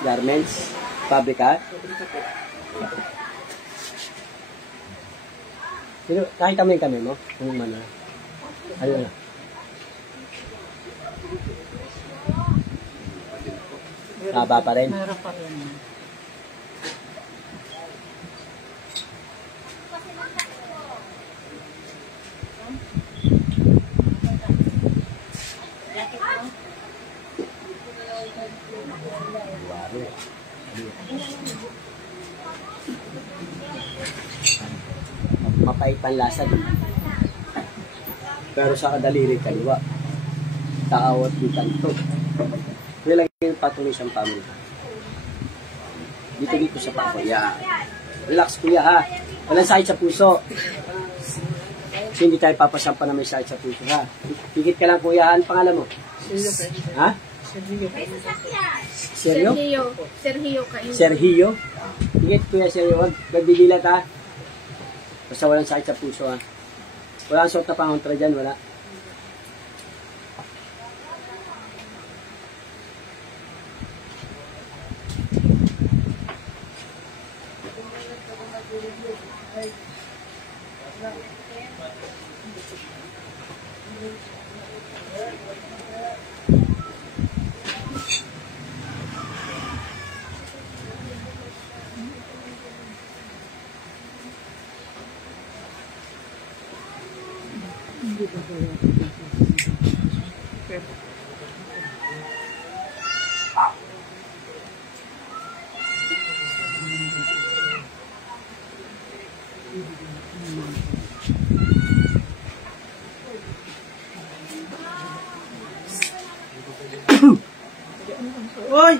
Garments? Pabrika? Pero nakita mo yung kami mo? Yung ano? Ayun na. Haba pa rin? Meron pa rin. Mapait panlasa din. Pero sa kadaliri kaliwa. Taawat di kanto. Kaya lang yung patuloy siyang pamilya. Dito sa pako. Yeah. Relax kuya ha. Walang sakit sa puso. Kasi hindi tayo papasampa na may sakit sa puso ha. Higit ka lang kuya. Ano pangalan mo? Ha? Sergio? Sergio kayo. Sergio? Higit kuya Sergio. Huwag nagbibilat ha. Basta walang sakit sa puso ha. Wala ang suot na pangontra dyan. Wala. Oy!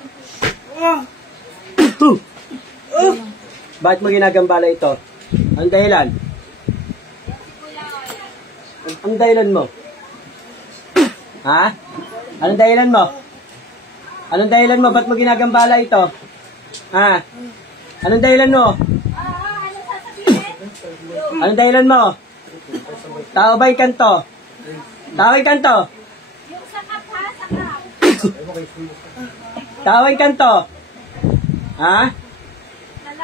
Bakit mo ginagambala ito? Ang dahilan? Ang dahilan mo? Ha? Anong dahilan mo? Anong dahilan mo? Ba't mo ginagambala ito? Ha? Anong dahilan mo? Anong dahilan mo? Tao ba yung kanto? Tao yung kanto? Yung sakap ha, sakap. Tao yung kanto? Ha?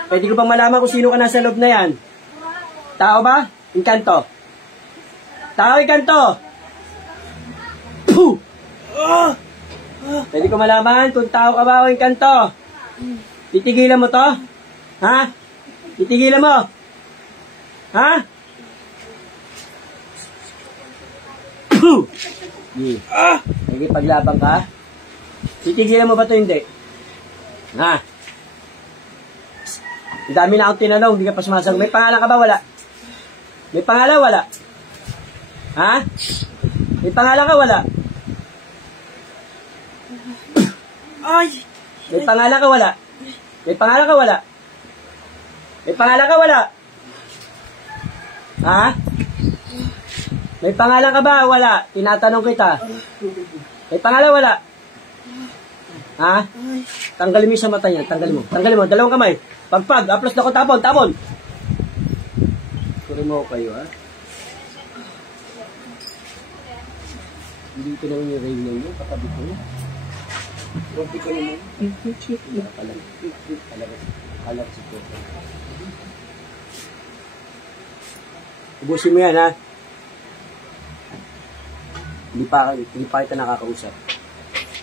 Pwede ko bang malaman kung sino ka nasa loob na yan? Tao ba? Yung kanto? Tao yung kanto? Puh! Pwede ko malaman kung tao ka ba o yung kanto? Titigilan mo to? Ha? Titigilan mo? Ha? Puh! Sige, paglabang ka? Titigilan mo ba to hindi? Ha? Ang dami na akong tinanong, hindi ka pa sumasagot. May pangalan ka ba? Wala. May pangalan? Wala. Ha? May pangalan ka? Wala. Ay! May pangalan ka? Wala. May pangalan ka? Wala. May pangalan ka? Wala. Ha? May pangalan ka ba? Wala. Tinatanong kita. May pangalan? Wala. Ha? Tanggalin mo yung sa mata niya. Tanggalin mo. Tanggalin mo. Dalawang kamay. Pagpag. Aplos na ko. Tapon. Tapon. Tuloy mo kayo, ha? Hindi ko naman yung rain nyo. Patabi ko. Patabi ko naman. Kalat si ko. Ubusin mo yan, ha? Hindi pa kita nakakausap.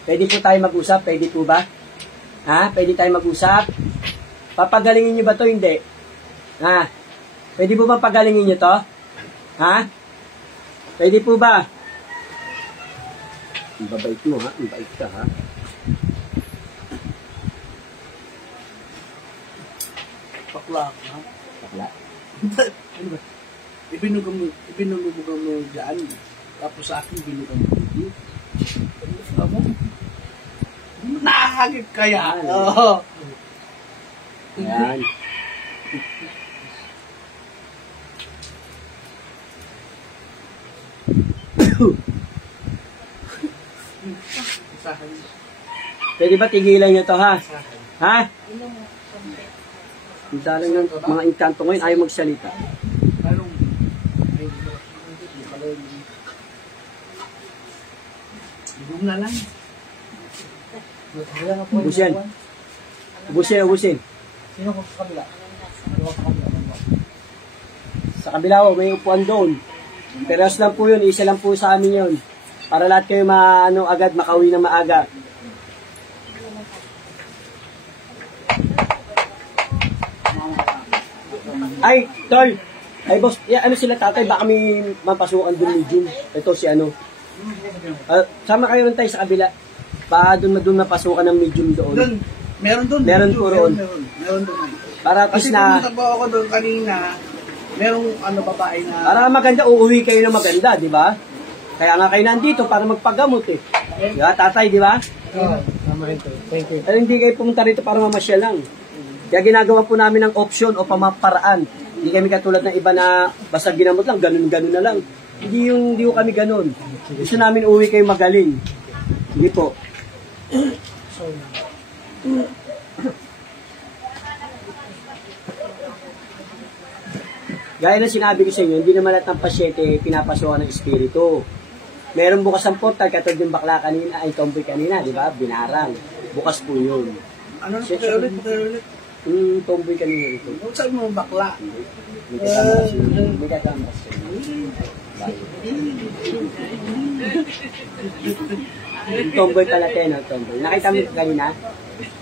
Pwede po tayo mag-usap? Pwede po ba? Ha? Pwede tayo mag-usap? Papagalingin nyo ba to? Hindi. Ha? Pwede po bang pagalingin nyo to? Ha? Pwede po ba? Ang babait mo ha? Ang bait ka ha? Pakla ha? Pakla? Ano ba? Ibinubugan mo dyan. Tapos sa akin, binugan mo dito. Ano? Nakakagip kaya. Oo. Ayan. Pwede ba tigilan nyo to ha? Ha? Ang dalang ng mga inkanto ngayon ayaw magsalita. Ibong na lang. Bus yan. Ubusin, ubusin. Sino ko sa kabila? Sino sa kabila? Sa kabila may upuan doon. Peras lang po yun, isa lang po sa amin yun. Para lahat kayo agad, makauwi na maaga. Ay, tol! Ay, boss, ano sila tatay, baka may mapasukan doon medium. Ito si ano. Sama kayo rin tayo sa kabila. Baka doon mapasukan ng medium doon. Doon, meron doon. Meron po roon. Meron doon. Para at Kasi least na... pumunta po ako doon kanina, merong babae na... Para maganda, uuwi kayo na maganda, di ba? Kaya nga kayo nandito para magpagamot eh. Di ba, tatay, di ba? Oo, tama rin to. Thank you. Pero hindi kayo pumunta rito para mamasyal lang. Kaya ginagawa po namin ng option o pamaparaan. Hindi kami katulad ng iba na basta ginamot lang, ganun-ganun na lang. Hindi ko kami ganun. Gusto namin uwi kayo magaling. Hindi po. Gaya na sinabi ko sa inyo, hindi naman lahat ng pasyente pinapasukan ng espiritu. Meron bukas ang portal, katulad yung bakla kanina, ay tomboy kanina, di ba? Binarang. Bukas po yun. Ano na po ulit? Tomboy kanina ito. Saan mo bakla? May kasama siya. May kasama siya. Tomboy pala tayo, no? Tomboy. Nakita mo kanina?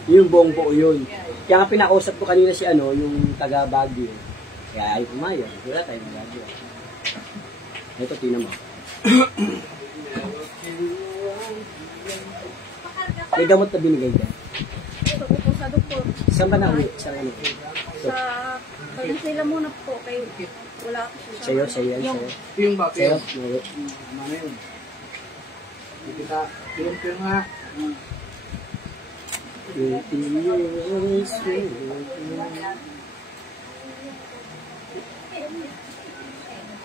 Yung buong buo yun. Kaya nga pinakausap ko kanina si yung taga Baguio. Kaya ay pumayo. Wala tayo magagawa. Ito, tingnan mo. May gamot na binigay ka. Ito po sa doktor. Saan ba na-uwi? Saan ano? Sa pagkasila muna po kayo. Wala ko Sa'yo, sa'yo, Yung sa'yo. Yung ba? Sa'yo, Yung. Ano na yun? Hindi kita, yung nga.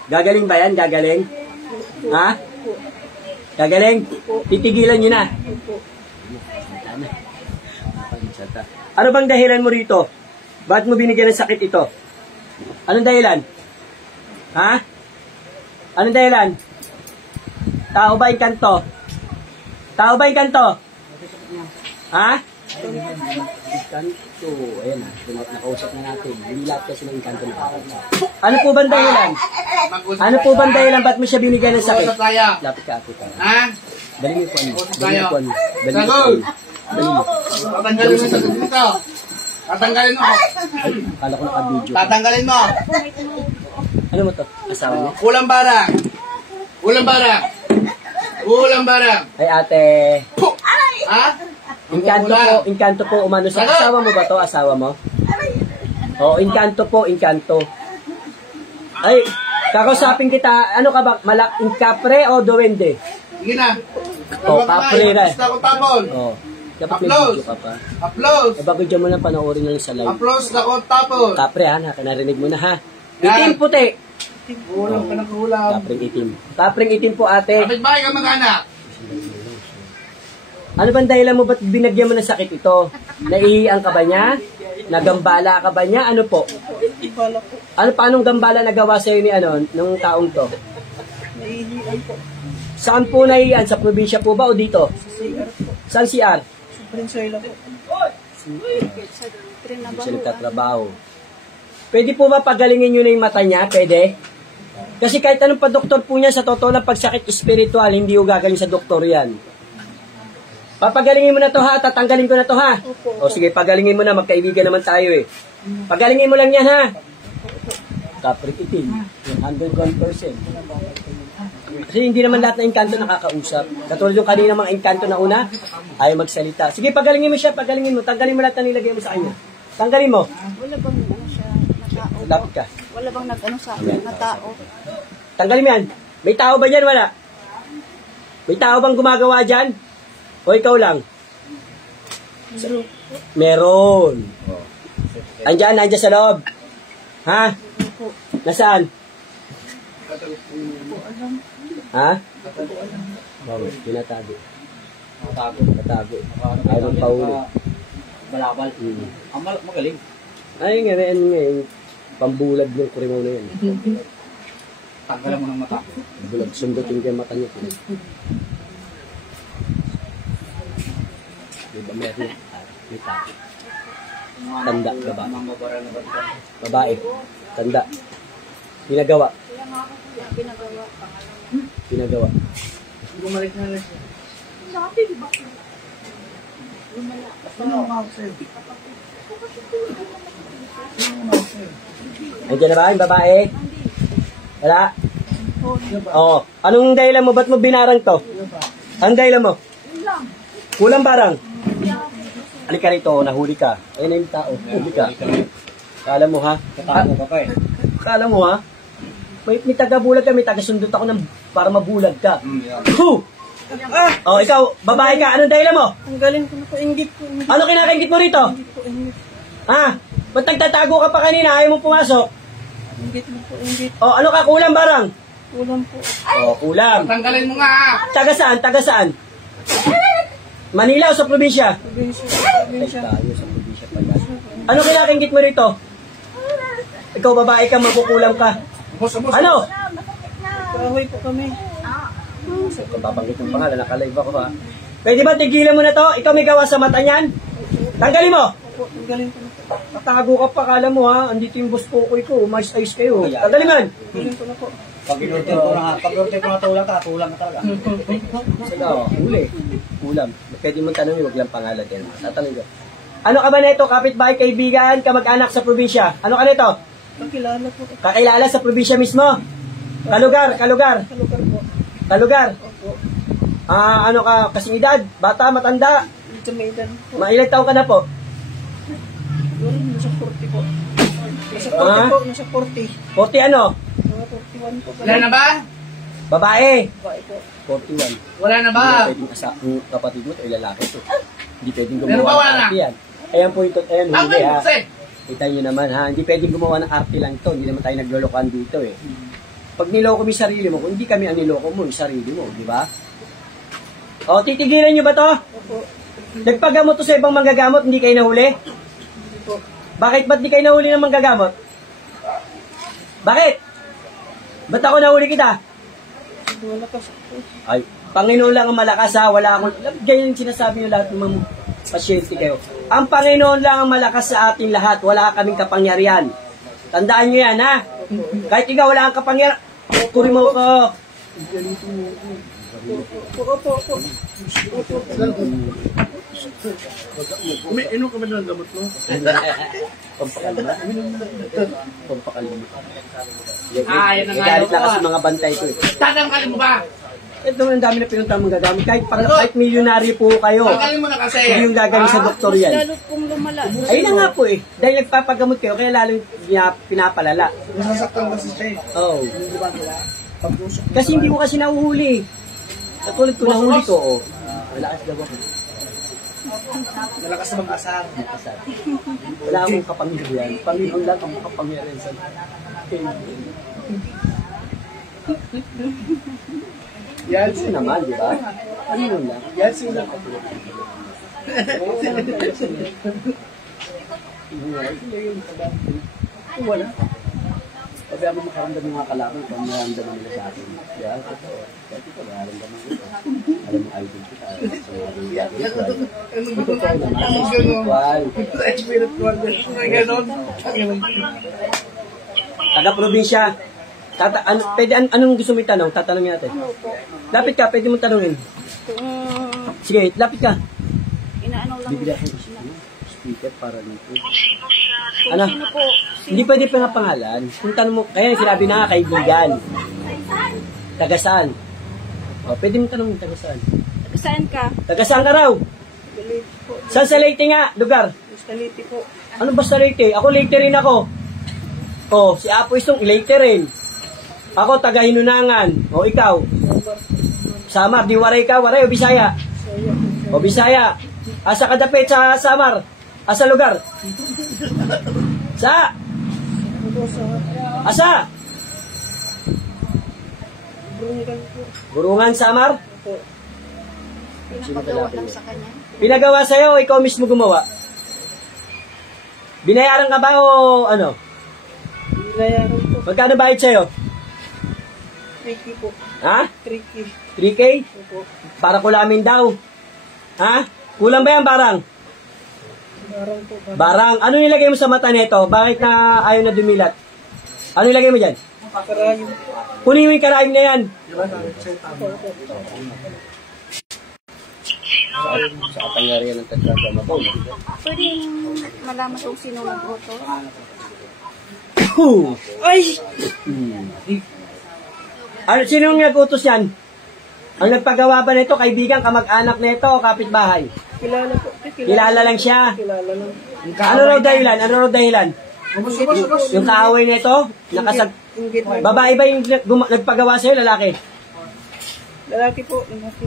Gagaling ba yan? Gagaling? Ha? Gagaling? Titigilan nyo na. Ano bang dahilan mo rito? Bakit mo binigyan ng sakit ito? Anong dahilan? Ha? Anong dahilan? Tao ba yung kanto? Tao ba yung kanto? Ha? Kanto. Ayan na. Nakausap na natin. Hindi lahat kasi ng kanto nakakausap. Ano po bang dahilan? Ano po bang dahilan? Ba't mo siya binigyan ng sakit? Lapit ka, apit ka. Ha? Dali mo yung kwan. Dali mo yung kwan. Dali mo yung Sagol! kwan. Dali mo. Tatanggalin mo sa dito. Tatanggalin mo. Kala ko naka-video. Tatanggalin mo. Ano mo to? Asawa niya? Ulang barak. Ulang barak. Ulang barak. Ay ate. Ha? Inkanto po umano sa asawa mo ba to? Asawa mo? Oo, inkanto po, inkanto. Ay, kakausapin kita, ano ka ba? Inkapre o duwende? Sige na. Oh, kapre na. Basta ko tapon. Oo. Dapat may Applause. video ka pa. Applause. Eh, bago dyan mo lang panoorin lang sa live. Applause na ko tapon. Kapre ha, narinig mo na ha. Yan. Itim puti. Ulam ka ng ulam. Kapring itim. Kapring itim po ate. Kapit bahay ka mag-anak. Ano bang dahilan mo ba't binagyan mo ng sakit ito? Naihiyan ka ba niya? Nagambala ka ba niya? Ano po? Ano paanong gambala nagawa sa'yo ni nung taong to? Naihiyan po. Saan po naihiyan? Sa probinsya po ba o dito? Sa CR po. Saan CR? Sa Prinsuela po. Sa Trinabaho. Siya nagtatrabaho. Pwede po ba pagalingin nyo na yung mata niya? Pwede? Kasi kahit anong pa-doktor po niya, sa totoo lang pagsakit espiritual, hindi yung gagaling sa doktor yan. Papagalingin mo na to ha, tatanggalin ko na to ha. O sige, pagalingin mo na, magkaibigan naman tayo eh. Pagalingin mo lang yan ha. Kaprit itim, 101%. Kasi hindi naman lahat na engkanto nakakausap. Katulad yung kanina mga engkanto na una, ayaw magsalita. Sige, pagalingin mo siya, pagalingin mo. Tanggalin mo lahat na nilagay mo sa kanya. Tanggalin mo. Wala bang siya na tao? Lapit ka. Wala bang sa akin na tao? Tanggalin mo yan. May tao ba dyan? Wala. May tao bang gumagawa dyan? O ikaw lang? Meron. Andyan sa loob. Ha? Nasaan? Ha? Bakit? Tinatago. Tatago. Ayaw ng paulo. Balabal. Ang magaling. Ay, ngayon. Pambulag ng kurimaw na yan. Tanggalan mo ng mata. Bulag, sundutin ko yung mata niya. Diba meron? May tago. Tanda, babae. Babae. Tanda. Ginagawa. Pinagawa. Ginagawa. Bumalik na lang siya. Sabi, di ba? Ano ang ako sa'yo? Nandiyan na ba yung babae? Wala? Oo. Anong dahilan mo? Ba't mo binarang to? Anong dahilan mo? Yun lang. Kulang barang. Halika rito, nahuli ka. Ayun na yung tao. Huli ka. Kala mo ha? Kala mo ha? May taga-bulag ka, may taga-sundot ako ng para mabulag ka. Who? Oh, ikaw, babae ka. Anong dahilan mo? Ang galing ko na po. Inggit po. Ano kinakaingit mo rito? Inggit po. Inggit. Ha? Ba't nagtatago ka pa kanina? Ayaw mo pumasok? Inggit mo po. Inggit. Oh, ano ka? Kulang barang? Kulang po. Oh, kulang. Tanggalin mo nga! Taga saan? Taga saan? Manila o sa probinsya? Probinsya. Ay, Probinsya. tayo sa probinsya pala. Ano kinakaingit mo rito? Ikaw babae ka, magkukulang ka. Ano? Kahoy po kami. Kung babanggit yung pangalan, nakalive ako ha. Pwede ba tigilan mo na to? Ikaw may gawa sa mata niyan? Tanggalin mo! Opo, ang galing ko na po. Tatago ka pa, kala mo ha. Andito yung boss Pokoy ko, mais-ayos kayo. Tanggalin mo yan! Galing ko na po. Pag-order ko na tulang ka talaga. Sige, huli. Kulam. Pwede mo tanongin, wag lang pangalan yan. Tatanong ko. Ano ka ba nito? Kapitbahay, kaibigan, kamag-anak sa probinsya? Ano ka nito? Kakilala po. Kakilala sa probinsya mismo? Kalugar. Kalugar po. Kalugar. Opo. Ano ka, kasing edad? Bata, matanda? Dito may edad po. Mailang taon ka na po? Siguro nasa 40 po. Nasa 40 Ah? po. Nasa 40. 40 ano? Mga 41 po. Wala na ba? Babae. Babae po. 41. Wala na ba? Hindi pwedeng yung kapatid mo, ay lalaki to. Hindi pwedeng Meron ba, gumawa wala ng na? arte yan. Ayan po ito, ayan, Ang huli ha. kasi! Kita nyo naman ha, hindi pwedeng gumawa ng arte lang to. Hindi naman tayo naglolokohan dito eh. Pag niloko mo yung sarili mo, kung hindi kami ang niloko mo, yung sarili mo, di ba? O, titigilan nyo ba to? Opo. Nagpagamot to sa ibang manggagamot, hindi kayo nahuli? Hindi po. Bakit ba't di kayo nahuli ng manggagamot? Bakit? Ba't ako nahuli kita? Wala ka po. Ay, Panginoon lang ang malakas ha, wala akong, ganyan yung sinasabi nyo lahat ng mga pasyente kayo. Ang Panginoon lang ang malakas sa ating lahat, wala kaming kapangyarihan. Tandaan nyo yan ha. Kahit ikaw wala kang kapangyarihan, turi mo ko. Opo. Inom ka ba ng gamot mo? Pampakalma. Pampakalma. Yan na nga Galit yun. lang kasi mga bantay ko eh. Tatanggalin mo ba? Ito ang dami na pinunta mong gagamit. Kahit milyonary po kayo, Tanggalin mo na kasi. hindi yung gagaling sa doktor yan. Lalo pong lumala. Ayun na nga po eh. Dahil nagpapagamot kayo, kaya lalo pinapalala. Nasasaktan kasi siya eh. Oh. Hindi ba nila? Pag-usok. Kasi hindi ko kasi nahuhuli. Katulad ko nahuli ko, oh. Malakas daw ako. Malakas na mag-asar. Makasar. Wala akong kapangyarihan. Panginoon lang ang kapangyarihan sa Yan Kasi naman, di ba? Panginoon lang. Yan sila. Wala. Sabi ako makaramdam ng mga kalaban, kung makaramdam nila sa akin. Yan, totoo. Kahit ito, makaramdam ko. Alam mo, idol kita. So, totoo naman. Spiritual. Spiritual. Ganon. Taga-probinsya. Anong gusto mo itanong? Tatanungin natin. Lapit ka, pwede mo tanungin. Kung Sige, lapit ka. inaano lang. Bibigyan ko siya. Speaker para dito. Kung Ano? sino po. Hindi pwede pa nga pangalan. Kung tanong mo, kaya sinabi na nga, kaibigan. Taga saan? O, pwede mo tanongin, taga saan? Saan ka? Taga saan ka raw? Galiti po. Saan sa Leyte nga, lugar? Galiti po. Ano ba sa Leyte? Ako Leyte rin ako. O, si Apo Isong, Leyte rin. Ako, taga Hinunangan. O, ikaw? Samar, di waray ka, waray o Bisaya? O, Bisaya. Asa ka dapit sa Samar? Asa lugar? Sa? Asa? Brungan po. Burungan, Samar? Po. Pinapagawa lang sa kanya. Pinagawa sa'yo, ikaw mismo gumawa. Binayaran ka ba o ano? Binayaran po. Magkano bayad sa'yo? Tricky po. Ha? Tricky. 3K? Opo. Para kulamin daw. Ha? Kulang ba yan parang? Barang po. Barang. Ano nilagay mo sa mata nito? Bakit na ayaw na dumilat? Ano nilagay mo dyan? Karayom. Kunin mo yung karayom na yan. Sa kapangyarihan ng tetragrammaton. Pwede malaman kung sino nag-auto. Ay! Ano, sino nag-utos yan? Ang nagpagawa ba nito, kaibigan, kamag-anak nito, o kapitbahay? Kilala po. Kilala lang siya. Kilala lang. Ano raw dahilan? Ano raw dahilan? Yung kaaway nito, nakasag... Inggit na. Babae ba yung nagpagawa sa'yo, lalaki? Lalaki po. Lalaki.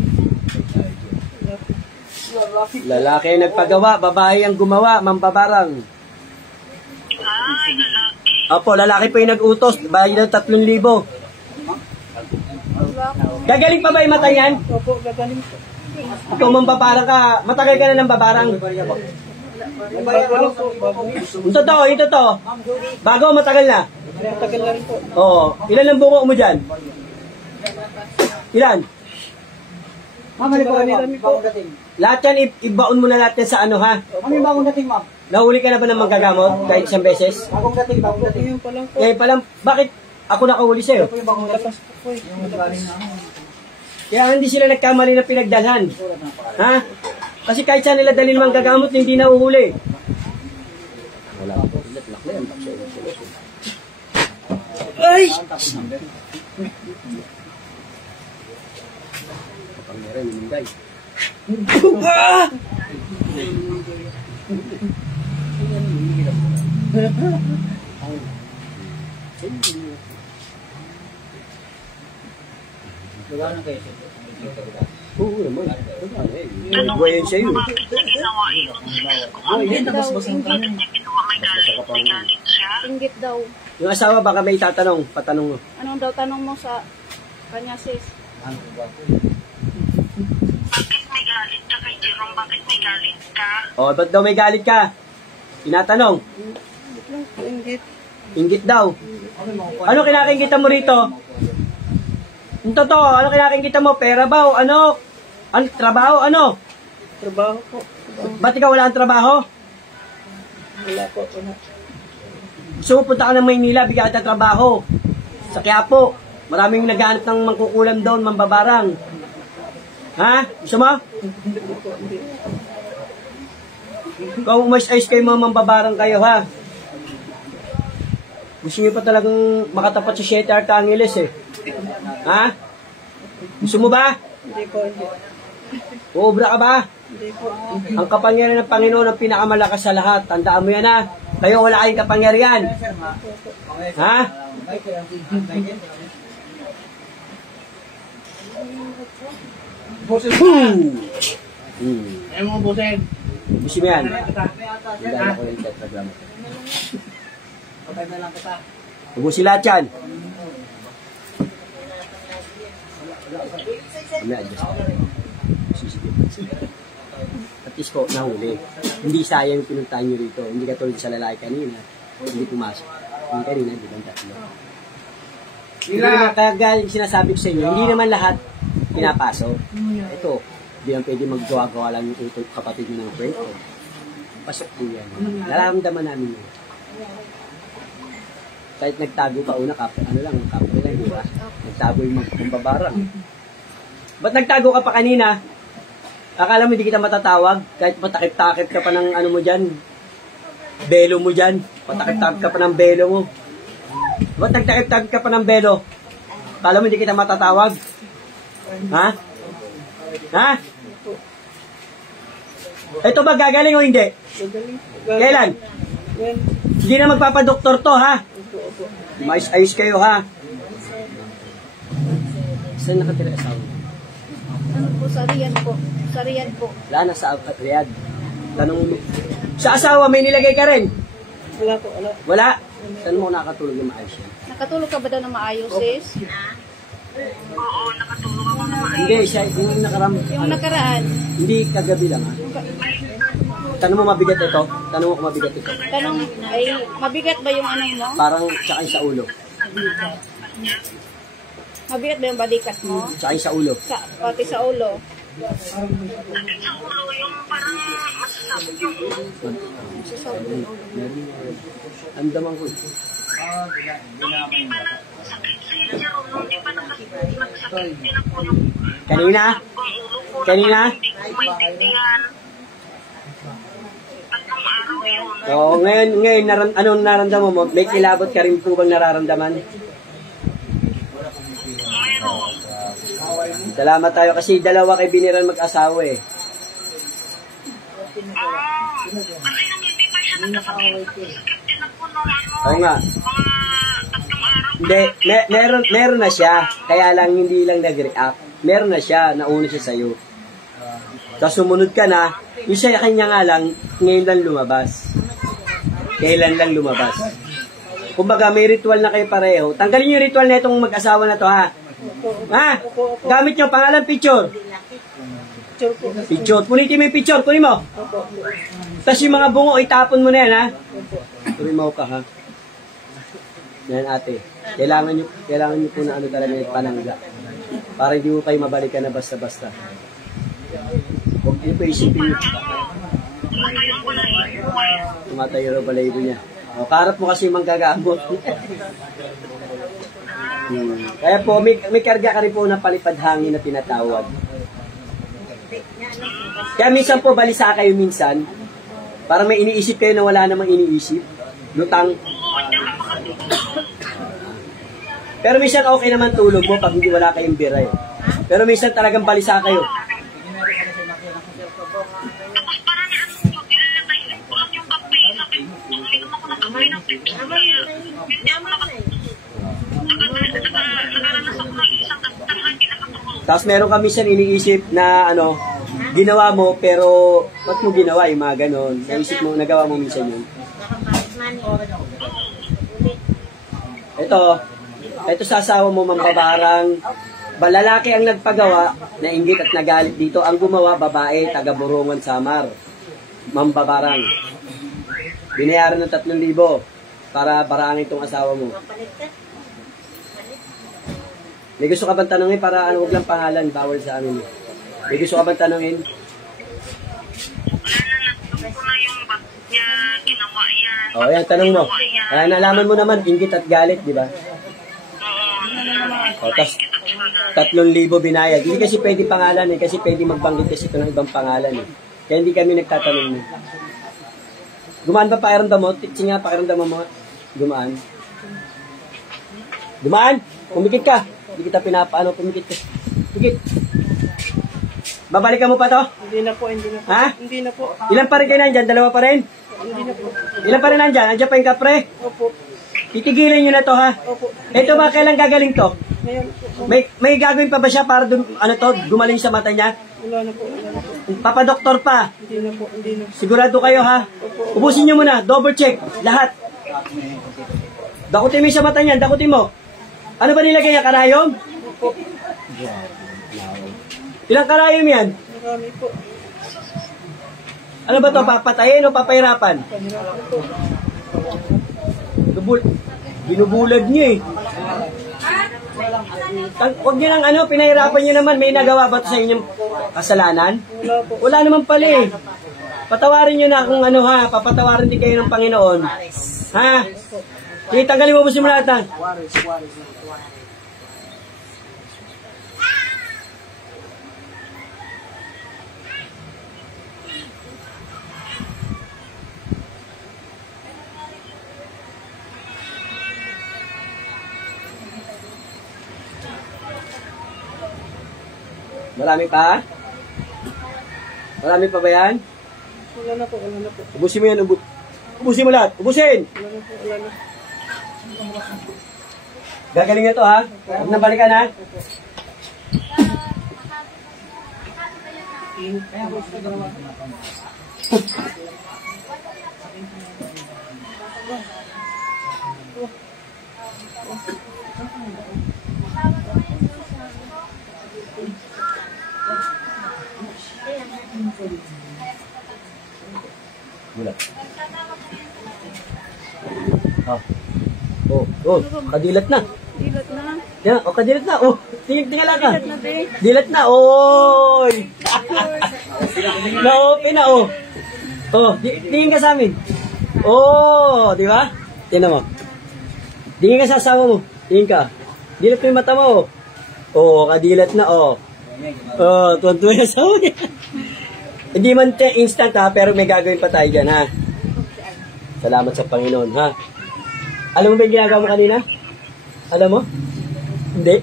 Lalaki ang nagpagawa, babae ang gumawa, mambabarang. Opo, lalaki pa yung nag-utos, bayad ng 3,000. Gagaling pa ba yung mata yan? Opo, gagaling po. Ikaw mambabarang ka, matagal ka na ng babarang. Bago lang po. Bago. Yung totoo. Bago, matagal na. Matagal na rin po. Oo. Ilan ang buko mo dyan? Ilan? Marami po. Lahat yan, ibaon mo na lahat yan sa ano ha? Ano yung bagong dating, ma'am? Nahuli ka na ba ng manggagamot kahit isang beses? Bagong dating. Ngayon pa lang po. Ngayon pa lang, bakit ako nakahuli sa'yo? Ito po yung bagong lakas po. Yung galing na. Kaya hindi sila nagkamali na pinagdalhan. Ha? Kasi kahit saan nila dalhin manggagamot, hindi na uhuli. Wala po. Ay! Kapangyarihan, minday. Oo naman. Buwayan siya yun. Inggit daw. Yung asawa baka may tatanong, patanong mo. Anong daw tanong mo sa kanya, sis? Bakit may galit ka kay Jerome? Bakit may galit ka? O, ba't daw may galit ka? Tinatanong. Inggit. Inggit daw. Ano kinakinggitan mo rito? Yung totoo, ano kinakinggitan mo? Pera ba o ano? Ano? Trabaho? Ano? Trabaho po. Ba't ikaw wala ang trabaho? Wala po. Wala. Gusto mo punta ka ng Maynila, bigyan ka ng trabaho. Sa Quiapo, maraming naghahanap ng mangkukulam doon, mambabarang. Ha? Gusto mo? Kung umayos-ayos kayo mga mambabarang kayo, ha? Gusto nyo pa talagang makatapat sa 7 Arkangeles, eh. Ha? Gusto mo ba? Hindi po. Hindi. Uobra ka ba? Hindi po. Ang kapangyarihan ng Panginoon ang pinakamalakas sa lahat. Tandaan mo yan, ha? Kayo wala kayong kapangyarihan. Ha? Boses Ayaw mo boses. Gusto mo yan? Hindi ako yung tetragrammaton. Okay na lang kita. Ubusin lahat yan. Ina-adjust tayo. At least po, nahuli. Hindi sayang yung pinuntahan nyo rito. Hindi katulad sa lalaki kanina. Hindi pumasok. Yung kanina, di ba ang tatlo? Hindi naman, kaya gaya yung sinasabi ko sa inyo, hindi naman lahat pinapasok. Ito, hindi lang pwede maggawa-gawa lang yung kapatid nyo ng kwento. Pasok po yan. Nararamdaman namin yun. Kahit nagtago pa una, ano lang, kapatid lang, di ba? Nagtago yung magbabarang. Ba't nagtago ka pa kanina? Akala mo hindi kita matatawag? Kahit patakip-takip ka pa ng ano mo dyan, belo mo dyan, patakip-takip ka pa ng belo mo. Ba't nagtakip-takip ka pa ng belo? Akala mo hindi kita matatawag? Ha? Ha? Ito ba gagaling o hindi? Kailan? Hindi na magpapadoktor to, ha? Mais-ayos kayo, ha? Saan nakatira asawa? Ano po, sa Riyadh po. Sa Riyadh po. Wala na sa Riyadh. Tanong mo. Sa asawa, may nilagay ka rin? Wala po. Wala. Wala? Saan mo nakatulog na maayos yan? Nakatulog ka ba daw na maayos, sis? Oo, nakatulog ako naman. Hindi, siya, yung nakaram. Yung nakaraan, Hindi kagabi lang, ha? Tanong mo mabigat ito? Tanong mo kung mabigat ito? tanong, ay, mabigat ba yung ano mo? Parang tsaka yung sa ulo. Mabigat ba yung balikat mo? Tsaka yung sa ulo. Pati sa ulo. Sakit sa ulo, yung parang masasabog yung ulo. Andaman ko. Nung hindi pa na sakit sa Jerome, nung hindi pa nagsakit, din ako yung Kanina? ulo ko. Kanina? Hindi ko maintindihan. Tatlong araw yun. Oo, ngayon anong nararamdaman mo? May kilabot ka rin po bang nararamdaman? Mayroon. Salamat tayo kasi dalawa kay biniran mag-asawa eh. Kasi nung hindi pa siya nagkasakit, sakit din ako nung Oo nga. mga tatlong araw. Hindi, meron na siya. Kaya lang hindi lang nag-react. Meron na siya, nauna siya sa'yo. Tapos sumunod ka na, yung siya kanya nga lang, ngayon lang lumabas. Kailan lang lumabas. Kumbaga may ritual na kayo pareho. Tanggalin yung ritual na itong mag-asawa na to ha. Ha? Gamit nyo, pangalan picture. Picture. Punitin mo yung picture, kunin mo. Tapos yung mga bungo, itapon mo na yan ha. Kunin mo ka ha. Yan ate. Kailangan nyo po na ano talaga yung panangga. Para hindi mo kayo mabalikan na basta-basta. Huwag nyo pa isipin nyo. Tumatayo ko na yung Tumatayo na balayibo niya. O, karap mo kasi manggagamot. Kaya po, may karga ka rin po na palipad hangin na tinatawag. Kaya minsan po, balisa kayo minsan. Parang may iniisip kayo na wala namang iniisip. Lutang. Pero minsan okay naman tulog mo pag hindi wala kayong biray. Pero minsan talagang balisa kayo. Tapos parang ilalagay ko lang yung kape. Sabi ko, uminom ako ng kape ng pipis. Kaya hindi ako nagaranas ako ng isang talagang kinakatulog. Tapos meron kami minsan iniisip na ano, ginawa mo pero ba't mo ginawa yung mga ganon? Naisip mo, nagawa mo minsan yun. Ito sa asawa mo, mambabarang, balalaki ang nagpagawa, nainggit at nagalit dito. Ang gumawa, babae, taga-Burungan, Samar. Mambabarang. Binayaran ng 3,000 para barangin itong asawa mo. May gusto ka bang tanongin para ano, huwag lang pangalan, bawal sa amin. May gusto ka bang tanongin? Ko na yung ba't niya ginawa yan. O, yan, tanong mo. Nalaman mo naman, inggit at galit, di ba? O, tas 3,000 binayad. Hindi kasi pwede pangalan eh, kasi pwede magbanggit kasi ito ng ibang pangalan eh. Kaya hindi kami nagtatanong mo. Gumaan ba pakiramdam mo? Titsi nga pakiramdam mo mga. Gumaan. Gumaan? Pumikit ka. Hindi kita pinapaano, pumikit ka. Pumikit. Babalikan mo pa to? Hindi na po, hindi na po. Ha? Hindi na po. Ilan pa rin kayo nandyan? Dalawa pa rin? Hindi na po. Ilan pa rin nandyan? Andiyan pa yung kapre? Opo. Titigilin nyo na to ha? Opo. Ito ba kailan gagaling to? Ngayon po. May gagawin pa ba siya para gumaling sa mata niya? Wala na po, wala na po. Papadoktor pa. Hindi na po, hindi na. Sigurado kayo ha? Ubusin nyo muna. Double check. Lahat. Dakutin mo yung sa mata niya. Dakutin mo. Ano ba nilagay niya? Karayom? Opo. Ilang karayom yan? Marami po. Ano ba to? Papatayin o papahirapan? Pahirapan po. Binubulad niyo eh. Huwag niyo nang ano, pinahirapan niyo naman. May nagawa ba to sa inyong kasalanan? Wala po. Wala naman pala eh. Patawarin niyo na kung ano ha. Papatawarin din kayo ng Panginoon. Ha? Sige, tanggalin mo mo lahat ha. Marami pa? Marami pa ba yan? Wala na po, wala na po. Ubusin mo yan, ubusin mo lahat. Ubusin! Wala na po, wala na. Gagaling na to ha. Huwag na balikan ha. Wala. Oh, kadilat na. Dilat na. Yan, kadilat na. Oh, tingala ka. Dilat na, be. Dilat na. Oy! Na-open na, oh. Oh, tingin ka sa amin. Oh, di ba? Tingnan mo. Tingin ka sa asawa mo. Tingin ka. Dilat mo yung mata mo, oh. Oh, kadilat na, oh. Oh, tuwan-tuwa yung asawa niya. Hindi man instant, ha, pero may gagawin pa tayo dyan, ha. Salamat sa Panginoon, ha. Alam mo ba yung ginagawa mo kanina? Alam mo? Hindi.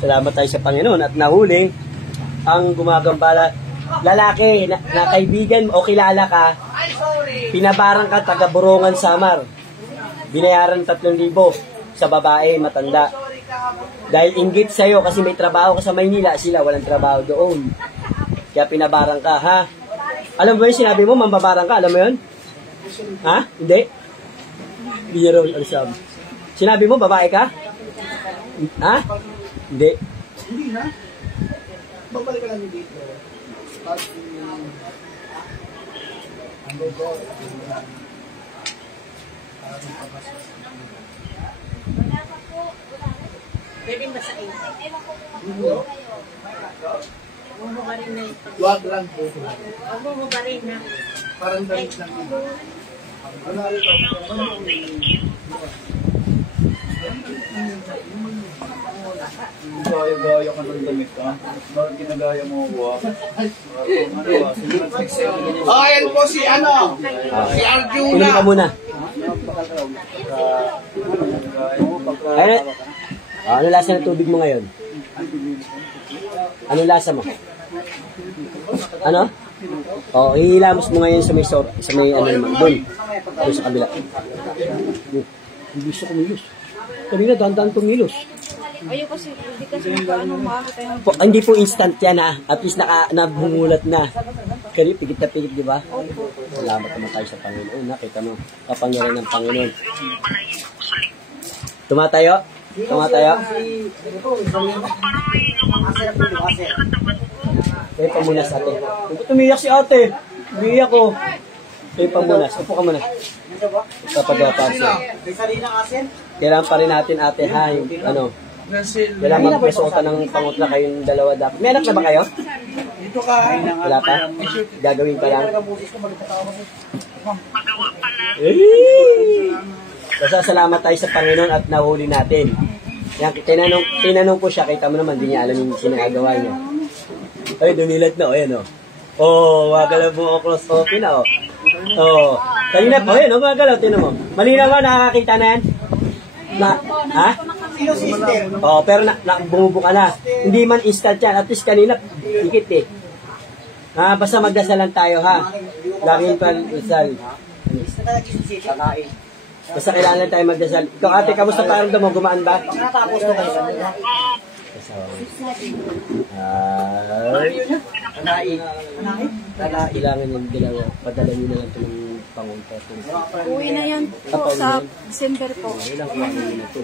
Salamat tayo sa Panginoon at nahuling ang gumagambala lalaki na kaibigan o kilala ka, pinabarang ka taga Borongan, Samar. Binayaran 3,000 sa babae matanda. Dahil inggit sa'yo kasi may trabaho ka sa Maynila, sila walang trabaho doon. Kaya pinabarang ka, ha? Alam mo ba yung sinabi mo, mambabarang ka? Alam mo yun? Ha? Hindi? Hindi niya raw alam. Sinabi mo, babae ka? Ha? Hindi. Hindi na. Babalik ka lang dito. Pag ang logo, Pwede ba sa iyo? Bumubarin na ito. wag lang po. Bumubarin na. Parang damit lang dito. Wala ito. Gaya-gaya ka ng damit ka. Bakit ginagaya mo ako? Oh, ayan po si ano? Si Inom Arjuna. ka muna. Ayun, ano lasa ng tubig mo ngayon? Ano lasa mo? Ano? Oh, ihilamos mo ngayon sa may ano naman, doon sa kabila. Hindi siya kumilos. Kanina, dahan-dahan tumilos. Ayaw kasi, hindi kasi paano makakita yung... Hindi po instant yan, ha. At least nabungulat na. Kanina, pigit na pigit, di ba? Salamat naman tayo sa Panginoon. Nakita mo, kapangyarihan ng Panginoon. Tumatayo? Tumatayo? Kaya pamunas, ate. Ba't umiyak si ate? Umiyak ko. Kaya pamunas. Upo ka muna. Kapag-apas siya. Kailangan pa rin natin, ate, ha, yung ano. Kailangan magpasuotan ng pangutra kayong dalawa dapat. May anak na ba kayo? Dito ka. Wala pa? Gagawin pa lang? Basta salamat tayo sa Panginoon at nahuli natin. Yan, tinanong ko siya, kita mo naman, hindi niya alam yung sinagawa niya. Ay, dumilat na, o yan, o. Oh, wagalaw mo cross open na, o. Oh, kanina po, yan, o, wagalaw, tinan mo. Malinaw ba, nakakita na yan? Ha? Sino sister? Oh, pero bumubo ka na. Hindi man instant yan. At least kanina, dikit eh. Basta magdasalan tayo, ha? Laging pandasal. Basta kailangan tayo magdasal. Ikaw, ate, kamusta pakiramdam mo? Gumaan ba? Natapos ko kayo. Kailangan yung dalawa. Padala nyo na lang ito ng pangunta. Uwi na yan po sa December po. Kailangan kuha nyo na ito.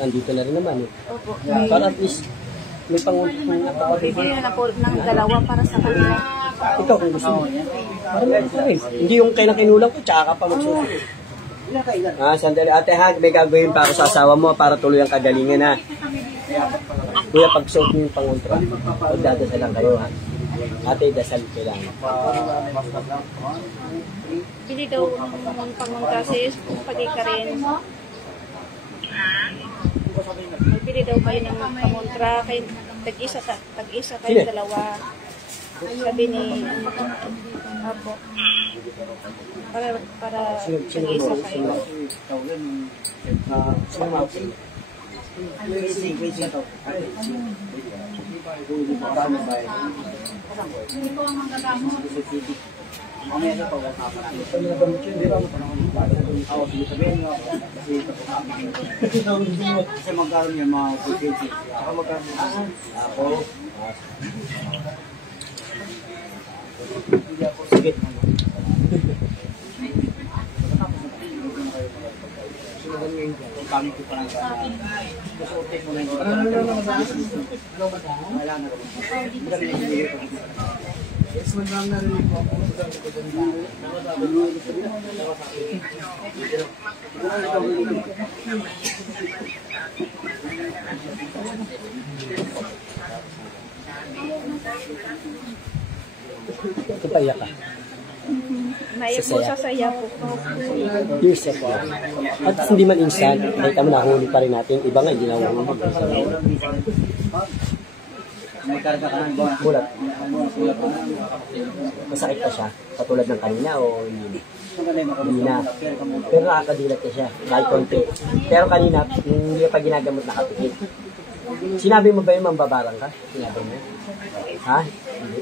Andito na rin naman eh. Opo. Para at least may pangunta. Bibili na po ng dalawa para sa kanila. Ikaw kung gusto mo. Para meron ka rin. Hindi yung kailang kinulang ko, tsaka ka pa magsuot. Sandali. Ate, ha, may gagawin pa ako sa asawa mo para tuloy ang kagalingan, ha. Kuya, pag-suot mo yung pangontra, magdadasal lang kayo, ha. Ate, dasal kailangan. Bili daw ng pangunta sa iyo, pati ka rin. Bili daw kayo ng panguntra, tag-isa kayo dalawa. Sabi ni Apo. Para tag-isa kayo. Kasi magkaroon yung mga pagkiki. Saka magkaroon ako. Sige. Pangit ko parang susuotin mo na yung wala na rin. Yes, magandang narinig ko ako. Ito pa iyak ka. Naiyak po sa saya po. Yes, po. At hindi man instant, nakita mo nahuli pa rin natin. Iba nga, hindi nahuli. Bulat. Masakit pa siya, katulad ng kanina o hindi? Hindi na. Pero nakakadilat na siya, kahit konti. Pero kanina, hindi pa ginagamot nakapikit. Sinabi mo ba yung mambabarang ka? Sinabi mo? Ha? Hindi.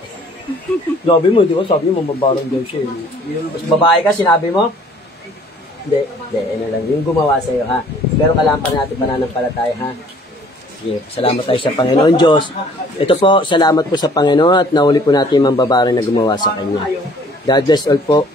Sabi mo, di ba? Sabi mo, mambabarang daw siya. Mas babae ka, sinabi mo? Hindi, ano lang. Yung gumawa sa'yo, ha? Pero kailangan pa natin pananampalataya, ha? Sige, salamat tayo sa Panginoon Diyos. Ito po, salamat po sa Panginoon at nahuli po natin yung mambabarang na gumawa sa Kanya. God bless all po.